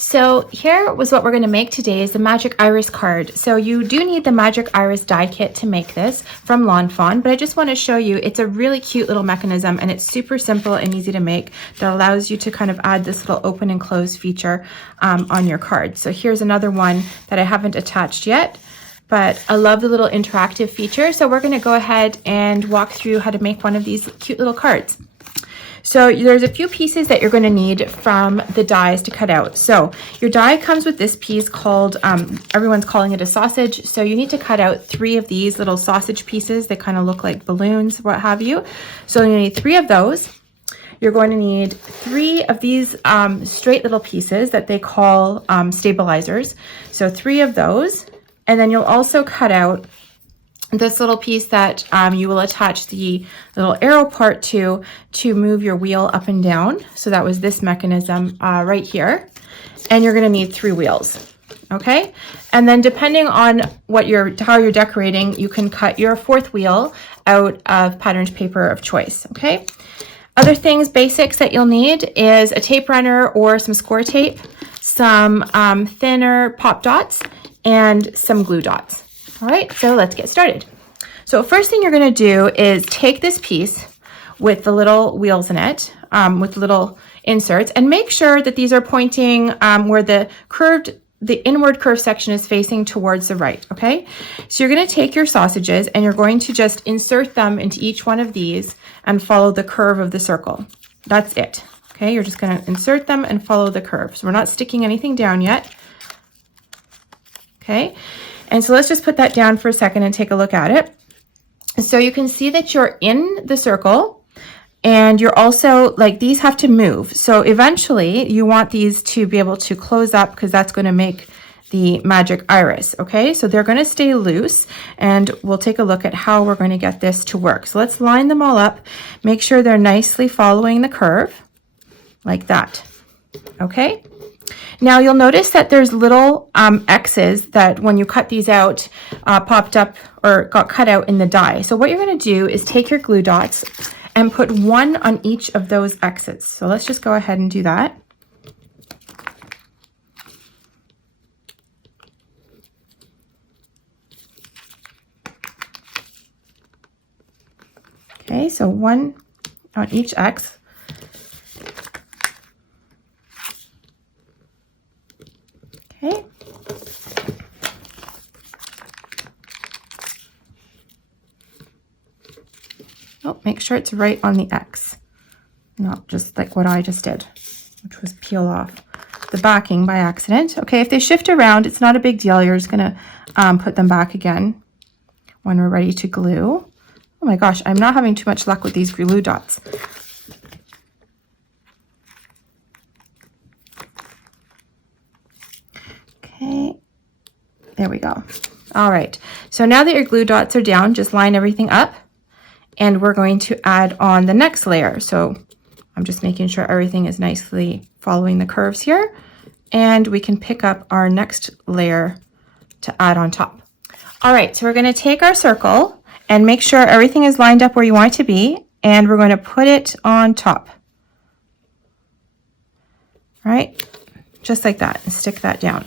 So here was what we're going to make today is the Magic Iris card. So you do need the Magic Iris die kit to make this from Lawn Fawn, but I just want to show you it's a really cute little mechanism and it's super simple and easy to make that allows you to kind of add this little open and close feature on your card. So here's another one that I haven't attached yet, but I love the little interactive feature. So we're going to go ahead and walk through how to make one of these cute little cards. So there's a few pieces that you're going to need from the dies to cut out. So your die comes with this piece called, everyone's calling it a sausage. So you need to cut out 3 of these little sausage pieces. They kind of look like balloons, what have you. So you need 3 of those. You're going to need 3 of these straight little pieces that they call stabilizers. So 3 of those. And then you'll also cut out this little piece that you will attach the little arrow part to move your wheel up and down. So that was this mechanism right here. And you're going to need 3 wheels. Okay. And then depending on what how you're decorating, you can cut your 4th wheel out of patterned paper of choice. Okay. Other things, basics that you'll need is a tape runner or some score tape, some thinner pop dots, and some glue dots. All right, so let's get started. So first thing you're going to do is take this piece with the little wheels in it, with the little inserts, and make sure that these are pointing where the inward curved section is facing towards the right, okay? So you're going to take your sausages and you're going to just insert them into each one of these and follow the curve of the circle. That's it, okay? You're just going to insert them and follow the curve. So we're not sticking anything down yet, okay? And so let's just put that down for a second and take a look at it. So you can see that you're in the circle and you're also like, these have to move. So eventually you want these to be able to close up because that's going to make the magic iris. Okay, so they're going to stay loose and we'll take a look at how we're going to get this to work. So let's line them all up, make sure they're nicely following the curve like that. Okay. Now you'll notice that there's little X's that when you cut these out popped up or got cut out in the die. So what you're going to do is take your glue dots and put 1 on each of those X's. So let's just go ahead and do that. Okay, so 1 on each X. Okay. Oh, make sure it's right on the X, not just like what I just did, which was peel off the backing by accident. Okay, if they shift around, it's not a big deal. You're just going to put them back again when we're ready to glue. Oh my gosh, I'm not having too much luck with these glue dots. Okay, there we go. All right, so now that your glue dots are down, just line everything up and we're going to add on the next layer. So I'm just making sure everything is nicely following the curves here and we can pick up our next layer to add on top. All right, so we're going to take our circle and make sure everything is lined up where you want it to be and we're going to put it on top. All right, just like that, and stick that down.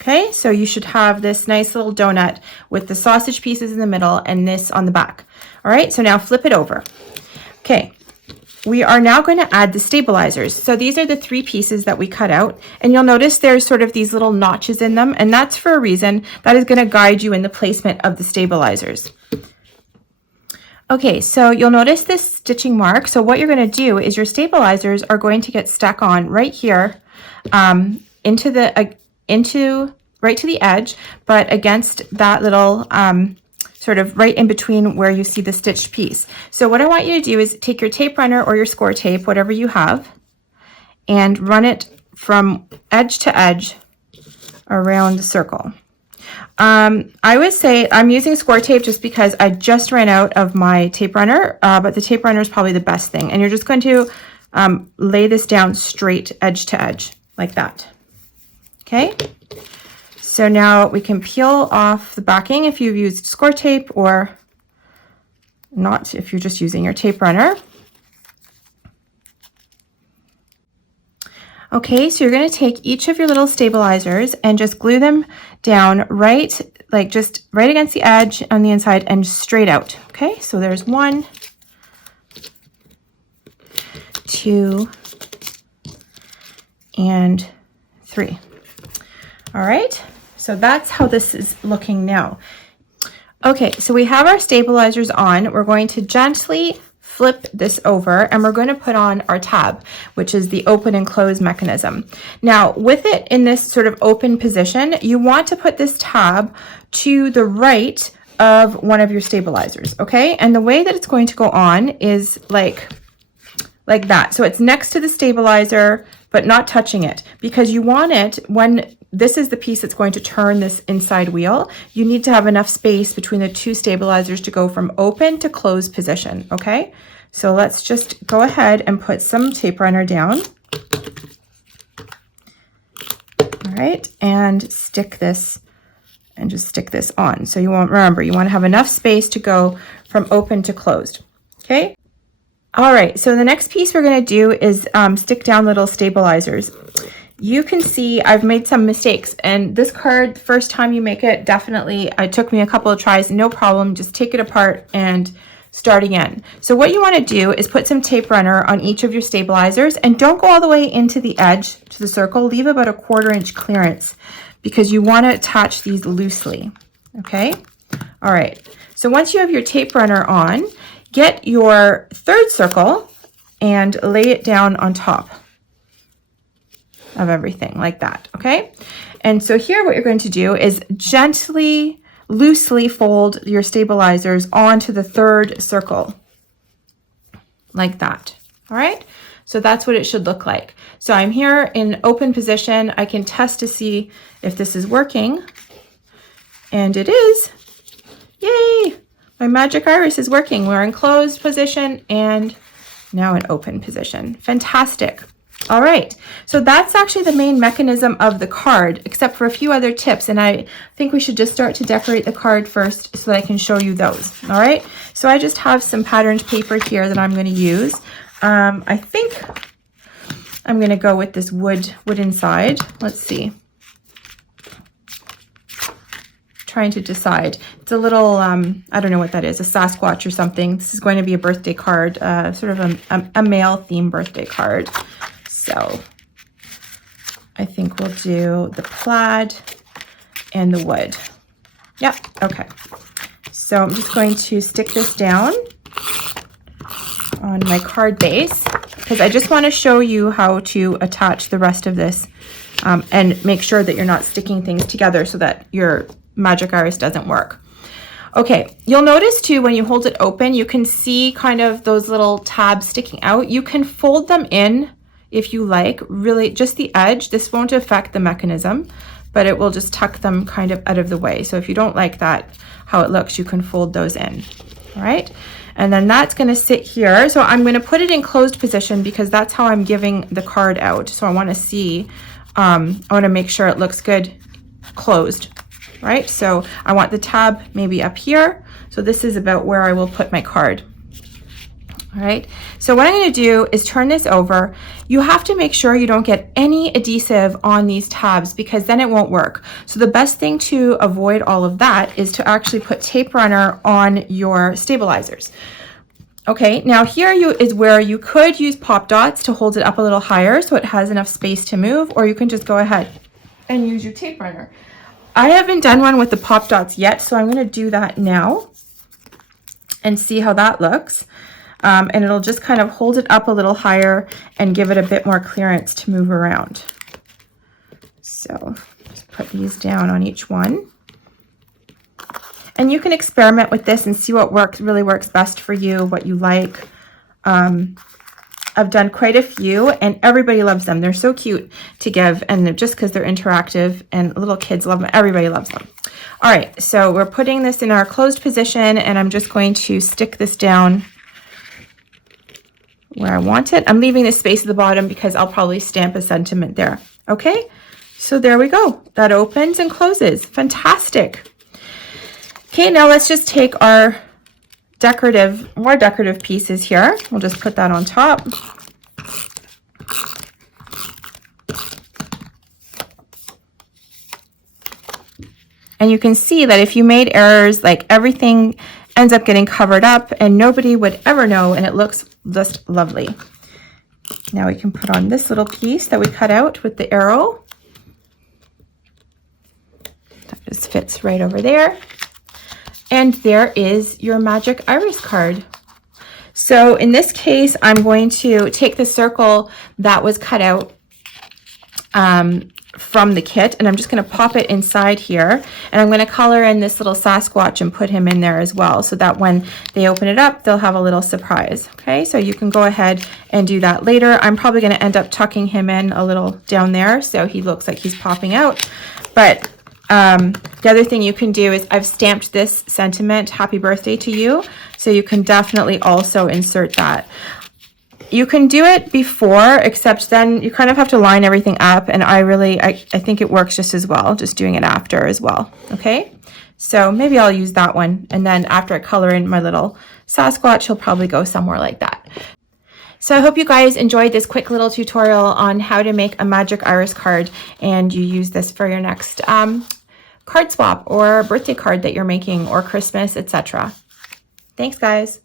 Okay, so you should have this nice little donut with the sausage pieces in the middle and this on the back. All right, so now flip it over. Okay, we are now going to add the stabilizers. So these are the 3 pieces that we cut out, and you'll notice there's sort of these little notches in them, and that's for a reason. That is going to guide you in the placement of the stabilizers. Okay, so you'll notice this stitching mark. So what you're going to do is your stabilizers are going to get stuck on right here right to the edge, but against that little sort of right in between where you see the stitched piece. So what I want you to do is take your tape runner or your score tape, whatever you have, and run it from edge to edge around the circle. I would say I'm using score tape just because I just ran out of my tape runner, but the tape runner is probably the best thing. And you're just going to lay this down straight edge to edge like that. Okay. So now we can peel off the backing if you've used score tape or not if you're just using your tape runner. Okay, so you're going to take each of your little stabilizers and just glue them down right, like just right against the edge on the inside and straight out. Okay, so there's 1, 2, and 3. All right, so that's how this is looking now. Okay, so we have our stabilizers on. We're going to gently flip this over and we're going to put on our tab, which is the open and close mechanism. Now, with it in this sort of open position, you want to put this tab to the right of one of your stabilizers, okay? And the way that it's going to go on is like that. So it's next to the stabilizer, but not touching it, because you want it when this is the piece that's going to turn this inside wheel. You need to have enough space between the two stabilizers to go from open to closed position, okay? So let's just go ahead and put some tape runner down. All right, and stick this, and just stick this on. So you want, remember, you want to have enough space to go from open to closed, okay? All right, so the next piece we're going to do is stick down little stabilizers. You can see I've made some mistakes, and this card, first time you make it, definitely, it took me a couple of tries, no problem. Just take it apart and start again. So what you want to do is put some tape runner on each of your stabilizers, and don't go all the way into the edge to the circle. Leave about a 1/4 inch clearance because you want to attach these loosely, okay? All right, so once you have your tape runner on, get your 3rd circle and lay it down on top of everything like that, okay? And so here what you're going to do is gently, loosely fold your stabilizers onto the 3rd circle like that, all right? So that's what it should look like. So I'm here in open position. I can test to see if this is working, and it is. Yay! My magic iris is working. We're in closed position and now in open position. Fantastic. All right, so that's actually the main mechanism of the card, except for a few other tips, and I think we should just start to decorate the card first so that I can show you those. All right, so I just have some patterned paper here that I'm going to use. I think I'm going to go with this wood inside. Let's see. Trying to decide. It's a little, I don't know what that is, a Sasquatch or something. This is going to be a birthday card, sort of a male themed birthday card. So I think we'll do the plaid and the wood. Yep, okay. So I'm just going to stick this down on my card base because I just want to show you how to attach the rest of this and make sure that you're not sticking things together so that your magic iris doesn't work. Okay, you'll notice too when you hold it open, you can see kind of those little tabs sticking out. You can fold them in if you like, really just the edge. This won't affect the mechanism, but it will just tuck them kind of out of the way. So if you don't like that, how it looks, you can fold those in, all right? And then that's gonna sit here. So I'm gonna put it in closed position because that's how I'm giving the card out. So I wanna see, I wanna make sure it looks good closed, right? So I want the tab maybe up here. So this is about where I will put my card. All right, so what I'm going to do is turn this over. You have to make sure you don't get any adhesive on these tabs because then it won't work. So the best thing to avoid all of that is to actually put tape runner on your stabilizers. Okay, now here is where you could use pop dots to hold it up a little higher so it has enough space to move, or you can just go ahead and use your tape runner. I haven't done one with the pop dots yet, so I'm going to do that now and see how that looks. And it'll just kind of hold it up a little higher and give it a bit more clearance to move around. So just put these down on each one. And you can experiment with this and see what really works best for you, what you like. I've done quite a few and everybody loves them. They're so cute to give, and just because they're interactive and little kids love them, everybody loves them. All right, so we're putting this in our closed position and I'm just going to stick this down where I want it. I'm leaving this space at the bottom because I'll probably stamp a sentiment there. Okay, so there we go. That opens and closes. Fantastic. Okay, now let's just take our more decorative pieces here. We'll just put that on top. And you can see that if you made errors, like everything ends up getting covered up and nobody would ever know, and it looks just lovely. Now we can put on this little piece that we cut out with the arrow. That just fits right over there. And there is your magic iris card. So in this case, I'm going to take the circle that was cut out from the kit, and I'm just going to pop it inside here, and I'm going to color in this little Sasquatch and put him in there as well, so that when they open it up, they'll have a little surprise. Okay, so you can go ahead and do that later. I'm probably going to end up tucking him in a little down there so he looks like he's popping out. But the other thing you can do is I've stamped this sentiment, happy birthday to you, so you can definitely also insert that. You can do it before, except then you kind of have to line everything up, and I think it works just as well, just doing it after as well. Okay, so maybe I'll use that one, and then after I color in my little Sasquatch, he'll probably go somewhere like that. So I hope you guys enjoyed this quick little tutorial on how to make a magic iris card, and you use this for your next card swap or birthday card that you're making, or Christmas, etc. Thanks, guys.